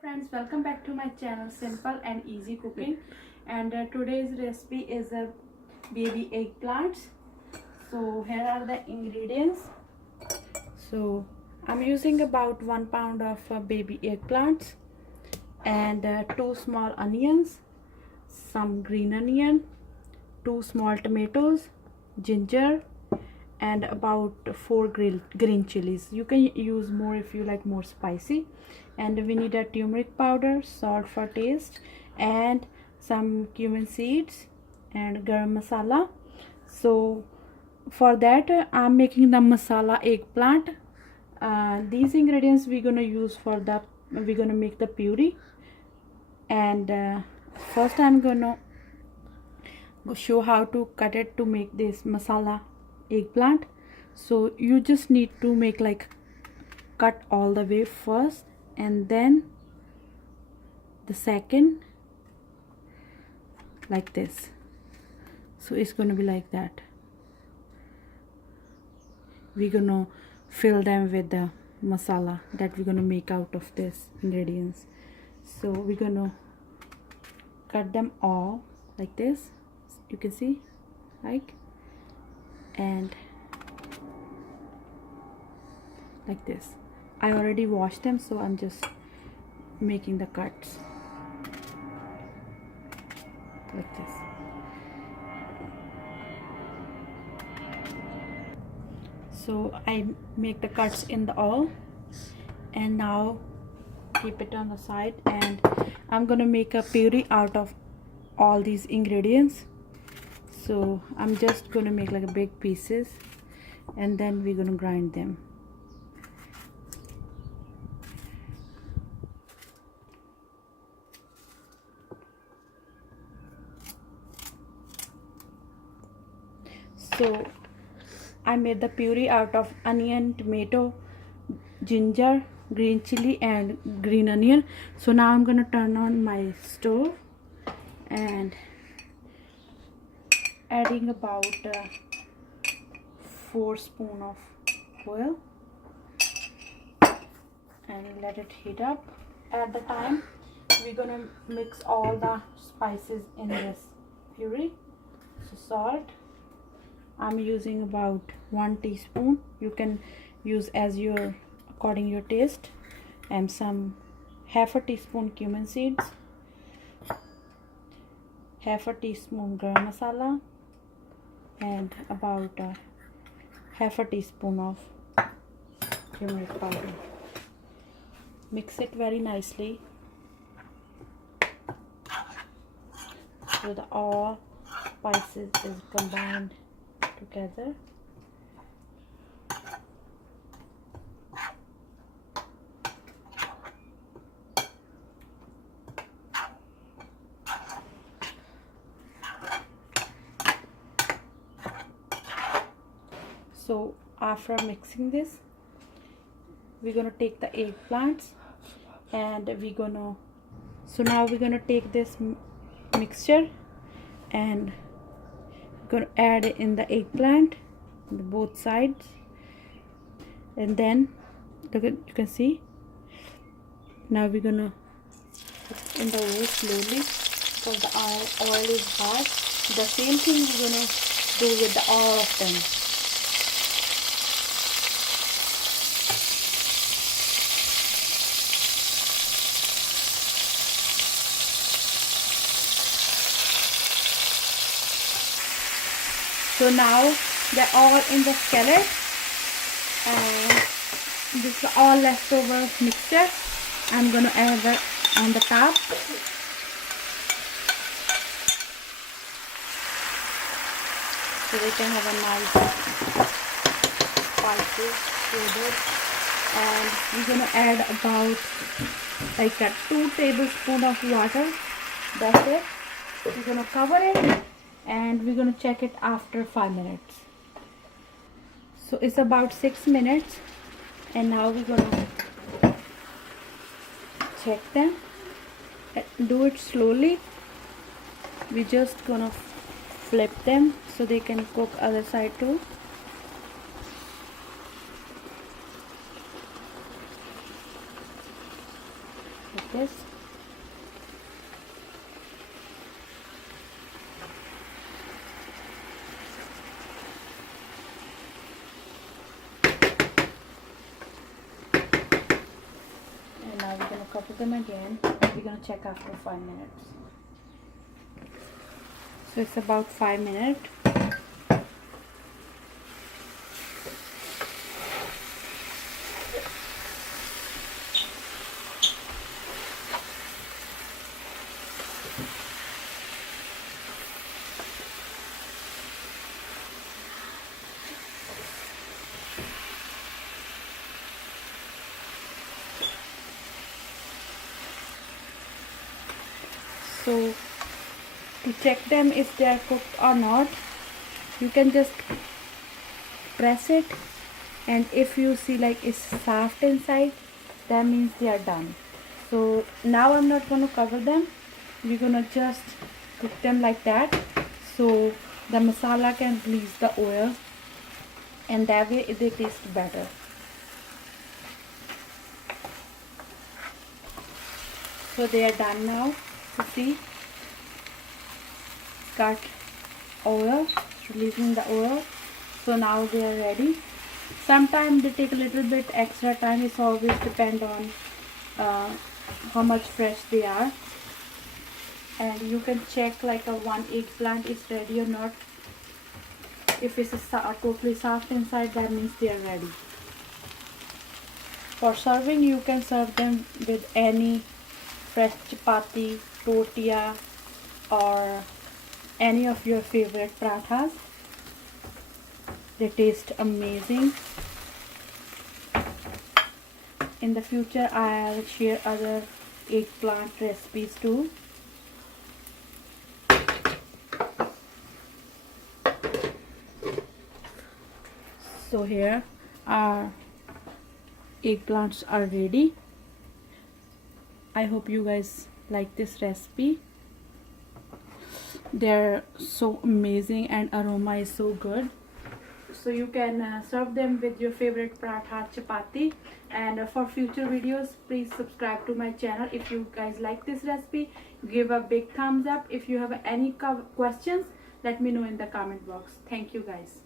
friends, welcome back to my channel Simple and Easy Cooking. And today's recipe is baby eggplants. So here are the ingredients. So I'm using about 1 pound of baby eggplants and 2 small onions, some green onion, 2 small tomatoes, ginger, and about 4 green chilies. You can use more if you like more spicy. And we need a turmeric powder, salt for taste, and some cumin seeds and garam masala. So for that I'm making the masala eggplant. These ingredients we're gonna use we're gonna make the puree. And first I'm gonna show how to cut it to make this masala eggplant. So you just need to make like cut all the way first, and then the second like this. So it's gonna be like that. We're gonna fill them with the masala that we're gonna make out of this ingredients. So we're gonna cut them all like this, you can see, like, and like this. I already washed them, so I'm just making the cuts like this. So I make the cuts in the oil, and now keep it on the side, and I'm gonna make a puree out of all these ingredients. So I'm just gonna make like a big pieces, and then we're gonna grind them. So I made the puree out of onion, tomato, ginger, green chili, and green onion. So now I'm gonna turn on my stove and adding about 4 spoons of oil and let it heat up. At the time we're gonna mix all the spices in this puree. So salt, I'm using about 1 teaspoon. You can use as your according your taste, and some half a teaspoon cumin seeds, half a teaspoon garam masala, and about half a teaspoon of turmeric powder. Mix it very nicely so that all spices is combined together. So after mixing this, we're gonna take the eggplants, and now we're gonna take this mixture and gonna add it in the eggplant on both sides, and then look at, you can see. Now we're gonna put in the oil slowly because the oil is hot. The same thing we're gonna do with all of them. So now they're all in the skillet, and this is all leftover mixture. I'm gonna add that on the top. So they can have a nice spicy flavor. And we're gonna add about like a 2 tablespoons of water. That's it. We're gonna cover it, and we're gonna check it after 5 minutes. So it's about 6 minutes, and now we're gonna check them. Do it slowly. We're just gonna flip them so they can cook other side too. Like this. And now we're gonna cover them again. We're gonna check after 5 minutes. So it's about 5 minutes. So to check them if they are cooked or not, you can just press it, and if you see like it's soft inside, that means they are done. So now I'm not going to cover them. We're going to just cook them like that, so the masala can release the oil, and that way they taste better. So they are done now. You see, got oil, releasing the oil. So now they are ready. Sometimes they take a little bit extra time. It's always depend on how much fresh they are. And you can check like one eggplant is ready or not. If it's totally soft inside, that means they are ready. For serving, you can serve them with any fresh chapati, tortilla, or any of your favorite parathas. They taste amazing. In the future, I'll share other eggplant recipes too. So here our eggplants are ready. I hope you guys like this recipe. They're so amazing and aroma is so good. So you can serve them with your favorite paratha, chapati. And for future videos, please subscribe to my channel. If you guys like this recipe, give a big thumbs up. If you have any questions, let me know in the comment box. Thank you guys.